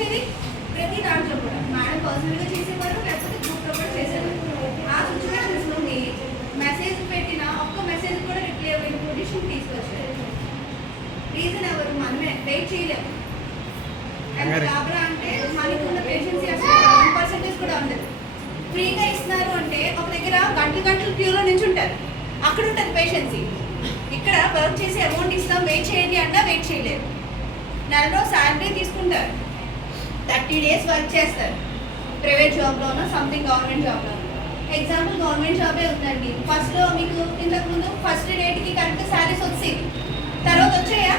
వచ్చేది ప్రతి దాంట్లో కూడా మేడం పర్సనల్గా చేసేవారు, లేకపోతే గ్రూప్లో కూడా చేసేవారు. ఆ సిచ్యువేషన్స్లో మెసేజ్ పెట్టిన ఒక్క మెసేజ్ కూడా రిప్లై అవ్వని పొజిషన్ తీసుకొచ్చారు. రీజన్ ఎవరు? మనమే. వెయిట్ చేయలేము. అండ్ కాబరా అంటే మనకున్న పేషెన్సీ అసలు 1% కూడా ఉండదు. ఫ్రీగా ఇస్తున్నారు అంటే ఒక దగ్గర గంటలు గంటలు క్యూలో నుంచి ఉంటారు, అక్కడ ఉంటుంది పేషెన్సీ. ఇక్కడ వర్క్ చేసి అమౌంట్ ఇస్తాం వెయిట్ చేయండి అంటే వెయిట్ చేయలేరు. నెలలో శాలరీ తీసుకుంటారు, 30 days వర్క్ చేస్తారు. ప్రైవేట్ జాబ్లోనో సంథింగ్ గవర్నమెంట్ జాబ్లోనో. ఎగ్జాంపుల్ గవర్నమెంట్ జాబే ఉందండి. ఫస్ట్లో మీకు ఇంతకుముందు ఫస్ట్ డేట్కి కరెక్ట్ శాలరీస్ వచ్చేది, తర్వాత వచ్చాయా?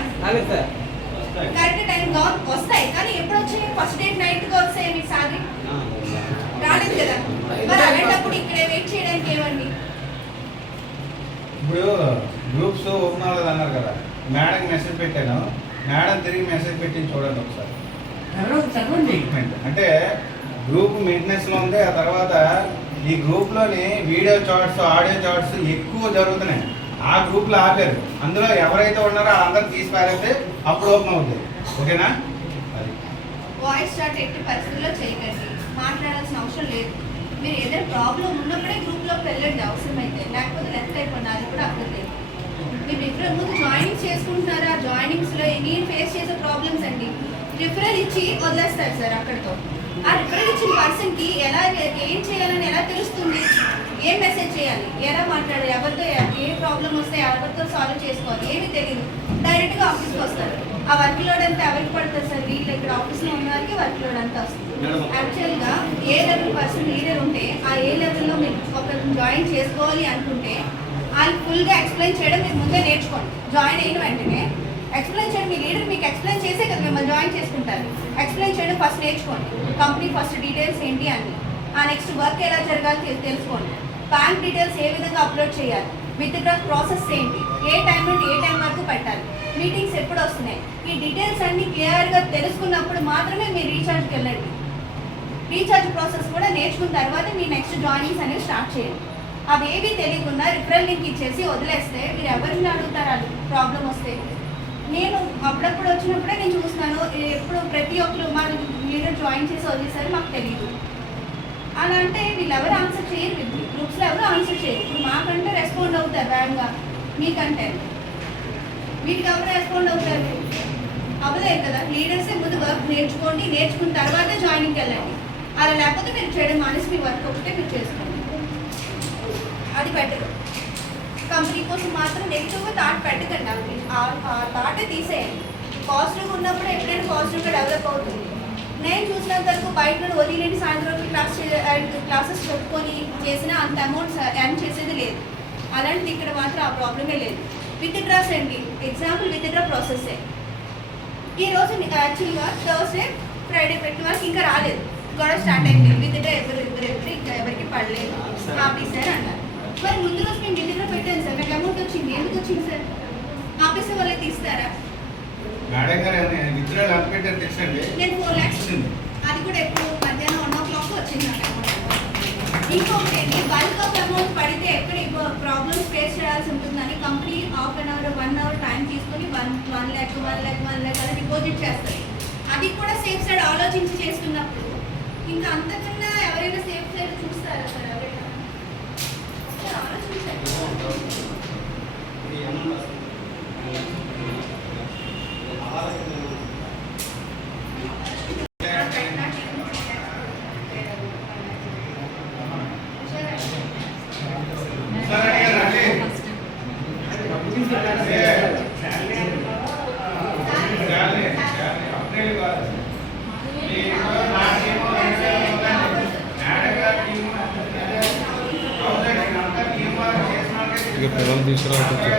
కరెక్ట్ టైం వస్తాయి, కానీ ఎప్పుడు వచ్చాయి? ఫస్ట్ డేట్ నైట్గా వస్తాయి మీకు శాలరీ రాలేదు కదా. మరి అలాంటప్పుడు ఇక్కడే వెయిట్ చేయడానికి ఏమండి? ఇప్పుడు గ్రూప్స్ ఓపెన్ అవ్వలేదు అన్నారు కదా, మేడం మెసేజ్ పెట్టాను, మేడం తిరిగి మెసేజ్ పెట్టి చూడండి ఒకసారి. అంటే గ్రూప్ మెయింటెనెన్స్లో ఉంది. ఆ తర్వాత ఈ గ్రూప్లోని వీడియో చాట్స్ ఆడియో చాట్స్ ఎక్కువ జరుగుతున్నాయి. ఆ గ్రూప్లో ఆపారు, అందులో ఎవరైతే ఉన్నారో అందరూ తీసి పారైతే అప్పుడు ఓపెన్ అవుతుంది. ఓకేనా? అది వాయిస్ చాట్ ఎట్టి పరిస్థితుల్లో చేయకండి, మాట్లాడాల్సిన అవసరం లేదు. మీరు ఏదైనా ప్రాబ్లం ఉన్నప్పుడే గ్రూప్లోకి వెళ్ళండి అవసరమైతే, లేకపోతే లెఫ్ట్ అయిపోండి. అది కూడా అక్కర్లేదు. మీరు ఇక్కడ ముందు జాయినింగ్స్ చేసుకుంటున్నారా? జాయినింగ్స్లో నేను ఫేస్ చేసే ప్రాబ్లమ్స్ అండి. రిఫరల్ ఇచ్చి వదిలేస్తారు సార్ అక్కడితో. ఆ రిఫరల్ ఇచ్చిన పర్సన్కి ఎలా ఏం చేయాలని ఎలా తెలుస్తుంది? ఏం మెసేజ్ చేయాలి, ఎలా మాట్లాడాలి, ఎవరితో ఏ ప్రాబ్లం వస్తే ఎవరితో సాల్వ్ చేసుకోవాలి ఏమీ తెలియదు. డైరెక్ట్గా ఆఫీస్కి వస్తారు. ఆ వర్క్ లోడ్ అంతా ఎవరికి పడుతుంది సార్? వీళ్ళు ఇక్కడ ఆఫీస్లో ఉన్న వారికి వర్క్ లోడ్ అంతా వస్తుంది. యాక్చువల్గా ఏ లెవెల్ పర్సన్ లీడర్ ఉంటే ఆ ఏ లెవెల్లో మీరు ఒకరిని జాయిన్ చేసుకోవాలి అనుకుంటే వాళ్ళు ఫుల్గా ఎక్స్ప్లెయిన్ చేయడం మీరు ముందే నేర్చుకోండి. జాయిన్ అయిన వెంటనే ఎక్స్ప్లెయిన్ చేయండి. మీ లీడర్ మీకు ఎక్స్ప్లెయిన్ చేసే కదా మిమ్మల్ని జాయిన్ చేసుకుంటారు. ఎక్స్ప్లెయిన్ చేయడం ఫస్ట్ నేర్చుకోండి. కంపెనీ ఫస్ట్ డీటెయిల్స్ ఏంటి అని, ఆ నెక్స్ట్ వర్క్ ఎలా జరగాలి తెలుసుకోండి. బ్యాంక్ డీటెయిల్స్ ఏ విధంగా అప్లోడ్ చేయాలి, విత్డ్రా ప్రాసెస్ ఏంటి, ఏ టైం నుండి ఏ టైం వరకు పెట్టాలి, మీటింగ్స్ ఎప్పుడు వస్తున్నాయి, ఈ డీటెయిల్స్ అన్ని క్లియర్గా తెలుసుకున్నప్పుడు మాత్రమే మీరు రీఛార్జ్కి వెళ్ళండి. రీఛార్జ్ ప్రాసెస్ కూడా నేర్చుకున్న తర్వాత మీ నెక్స్ట్ జాయినింగ్స్ అనేవి స్టార్ట్ చేయండి. అవి ఏవి తెలియకుండా రిఫరల్ లింక్ ఇచ్చేసి వదిలేస్తే మీరు ఎవరిని అడుగుతారు? అది ప్రాబ్లం వస్తే నేను అప్పుడప్పుడు వచ్చినప్పుడే నేను చూస్తున్నాను. ఎప్పుడు ప్రతి ఒక్కరు మా లీడర్ జాయిన్ చేసి వదిలేసారు మాకు తెలియదు అలా అంటే వీళ్ళు ఎవరు ఆన్సర్ చేయరు. గ్రూప్స్లో ఎవరు ఆన్సర్ చేయరు. ఇప్పుడు మాకంటే రెస్పాండ్ అవుతారు వేగంగా, మీకంటే వీటికి ఎవరు రెస్పాండ్ అవుతారు? అవ్వలేదు కదా. లీడర్సే ముందు వర్క్ నేర్చుకోండి, నేర్చుకున్న తర్వాతే జాయినింగ్కి వెళ్ళండి. అలా లేకపోతే మీరు చేయడం మానేసి మీ వర్క్ ఒకటే మీరు చేసుకోండి, అది బెటర్. కంపెనీ కోసం మాత్రం నెగిటివ్గా థాట్ పెట్టకండి, ఆ థాటే తీసేయండి. పాజిటివ్గా ఉన్నప్పుడు ఎప్పుడైనా పాజిటివ్గా డెవలప్ అవుతుంది. నేను చూసినంత వరకు బయట నుండి వదిలేని సాయంత్రం క్లాసెస్ చెప్పుకొని చేసినా అంత అమౌంట్ ఎర్న్ చేసేది లేదు. అలాంటిది ఇక్కడ మాత్రం ఆ ప్రాబ్లమే లేదు. విత్డ్రాస్ అండి, ఎగ్జాంపుల్ విత్డ్రా ప్రాసెస్సే. ఈరోజు యాక్చువల్గా థర్స్డే ఫ్రైడే పెట్టిన వరకు ఇంకా రాలేదు, గొడవ స్టార్ట్ అయింది. విత్డ్రా ఇంకా ఎవరికి పడలేదు, ఆపేసారు అన్నారు. మరి ముందు రోజు మేము విత్డ్రా పెట్టాను సార్, నాకు అమౌంట్ వచ్చింది, ఎందుకు వచ్చింది సార్? ఆపేసే వాళ్ళే తీస్తారా? నేను 4 lakhs, అది కూడా ఎప్పుడు మధ్యాహ్నం 1 o'clock వచ్చింది నాకు అమౌంట్. ఇంకొకటి బల్క్ ఆఫ్ అమౌంట్ పడితే ఎక్కడ ప్రాబ్లమ్స్ ఫేస్ చేయాల్సి ఉంటుందని company ½ an hour 1 hour time తీసుకొని 1 lakh అలా డిపాజిట్ చేస్తారు. అది కూడా సేఫ్ సైడ్ ఆలోచించి చేస్తున్నప్పుడు ఇంకా అంతకన్నా ఎవరైనా సేఫ్ సైడ్ చూస్తారా సార్? ఎవరైనా ఆలోచించారు. పిల్లలు తీసుకురావచ్చు.